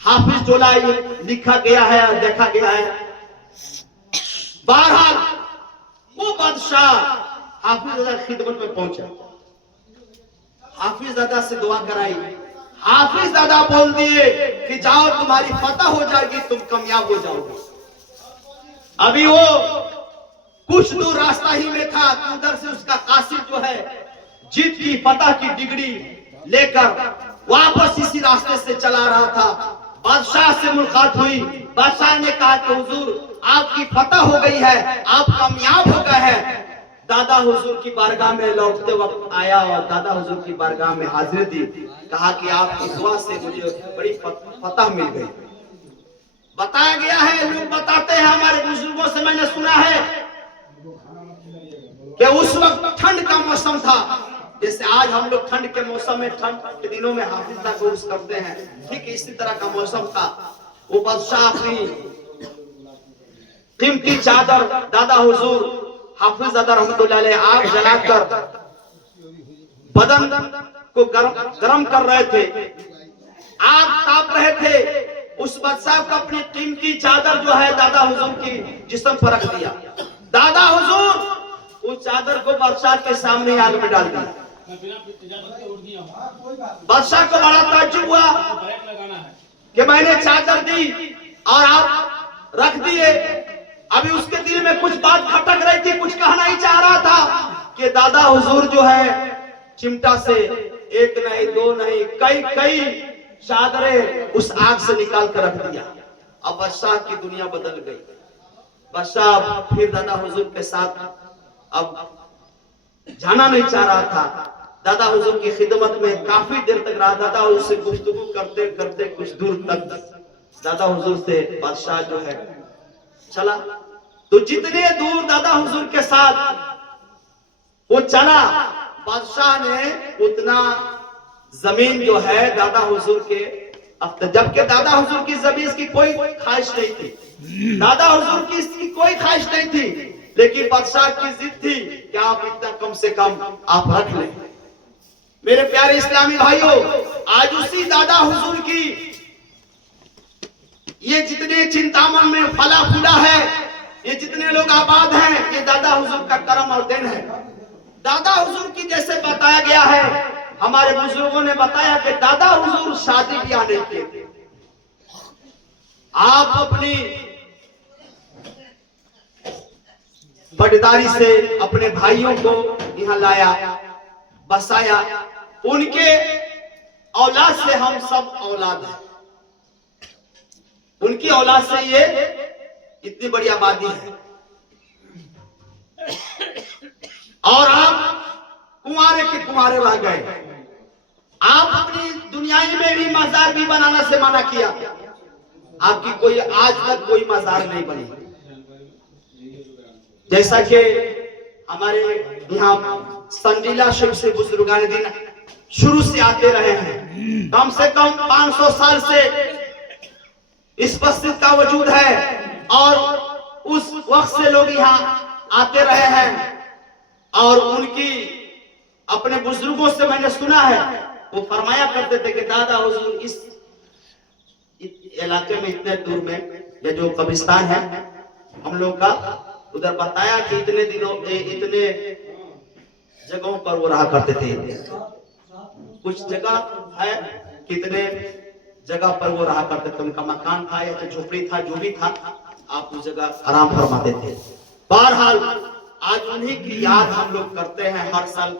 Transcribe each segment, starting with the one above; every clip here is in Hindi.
हाफिज टोला ये लिखा गया है और देखा गया है। बहरहाल वो बादशाह हाफिज दादा खिदमत में पहुंचा, हाफिज दादा से दुआ कराई। हाफिज दादा बोल दिए कि जाओ तुम्हारी फतह हो जाएगी, तुम कामयाब हो जाओगे। अभी वो कुछ दूर रास्ता ही में था कि उधर से उसका कासिद जो है जीत की फतह की डिग्री लेकर वापस इसी रास्ते से चला रहा था। बादशाह से मुलाकात हुई। बादशाह ने कहा कि हुजूर आपकी फतह हो गई है, आप कामयाब हो गए हैं। दादा हुजूर की बारगाह में लौटते वक्त आया और दादा हुजूर की बारगाह में हाजिर दी। कहा कि आपकी दुआ से मुझे बड़ी फतह मिल गई। बताया गया है, लोग बताते हैं, हमारे बुजुर्गों से मैंने सुना है कि उस वक्त ठंड का मौसम था, जैसे आज हम लोग ठंड के मौसम में, ठंड के दिनों में हाफिज का उर्स करते हैं, ठीक इसी तरह का मौसम था। वो बादशाह अपनी कीमती चादर दादा हुजूर हाफिज दादा रहमतुल्लाह अलैह आग जलाकर बदन को गरम कर रहे थे, आग ताप रहे थे। उस बादशाह को अपनी कीमती चादर जो है दादा हुजूर की जिस्म पर रख दिया। दादा हुजूर उस चादर को बादशाह के सामने आग में डाल दिया। बादशाह को बड़ा ताज्जुब हुआ कि मैंने चादर दी और आप रख दिए। अभी उसके दिल में कुछ बात खटक रही थी, कुछ कहना ही चाह रहा था कि दादा हुजूर जो है चिमटा से एक नहीं दो नहीं कई चादरें उस आग से निकाल कर रख दिया। अब बादशाह की दुनिया बदल गई। बादशाह फिर दादा हुजूर के साथ अब जाना नहीं चाह रहा था। दादा हुजूर की खिदमत में काफी देर तक रहा। दादा हुजूर से गुफ्तगू करते करते कुछ दूर तक दादा हुजूर से बादशाह जो है चला। तो जितने दूर दादा हुजूर के साथ वो चला, बादशाह ने उतना जमीन जो है दादा हुजूर के, जबकि दादा हुजूर की जमीन की कोई ख्वाहिश नहीं थी, दादा हुजूर की इसकी कोई ख्वाहिश नहीं थी, लेकिन बादशाह की जिद थी कि आप इतना कम से कम आप रख लें। मेरे प्यारे इस्लामी भाइयों, आज उसी दादा हुजूर की ये जितने चिंतामन में फला फूला है, ये जितने लोग आबाद हैं, ये दादा हुजूर का करम और देन है। दादा हुजूर की जैसे बताया गया है, हमारे बुजुर्गों ने बताया कि दादा हुजूर शादी ब्याह नहीं किए थे। आप अपनी बड़दारी से अपने भाइयों को यहाँ लाया, बसाया। उनके औलाद से हम सब औलाद हैं, उनकी औलाद से ये इतनी बड़ी आबादी है। और आप कुंवारे के कुंवारे रह गए। आप अपनी दुनियाई में भी मजार भी बनाना से मना किया। आपकी कोई आज तक कोई मजार नहीं बनी। जैसा कि हमारे यहाँ संजीला शिव से बुजुर्गान दिन शुरू से आते रहे हैं, कम से कम 500 साल से इस मस्जिद का वजूद है और उस वक्त से लोग यहाँ आते रहे हैं। और उनकी अपने बुजुर्गों से मैंने सुना है, वो फरमाया करते थे कि दादा हुजूर इस इलाके में इतने दूर में ये जो कब्रिस्तान है हम लोग का, उधर बताया कि इतने दिनों इतने जगहों पर वो रहा करते थे। कुछ जगह है कितने जगह पर वो रहा करते थे, उनका मकान था या तो झोपड़ी था, जो भी था, आप उस जगह आराम फरमाते थे। बहरहाल आज उन्हीं की याद हम लोग करते हैं हर साल।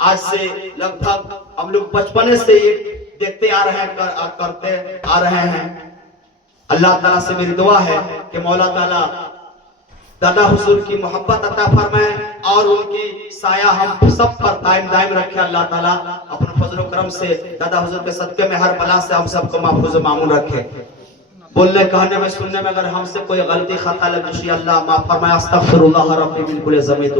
आज से लगभग हम लोग बचपने से ये देखते आ रहे हैं, करते आ रहे हैं। अल्लाह ताला से मेरी दुआ है कि मौला ताला दादा हुजूर की मोहब्बत अता फरमाए और उनकी साया हम सब पर कायम दायम रखे। अल्लाह ताला अपने फजल और करम से दादा हुजूर के सदके में हर बला से हम सबको महफूज मामून रखे। बोलने कहने में सुनने में अगर हमसे कोई गलती खता लगी, अल्लाह माफ फरमाए। अस्तगफिरुल्लाह रब्बी मिन कुल्ली ज़ंबिन।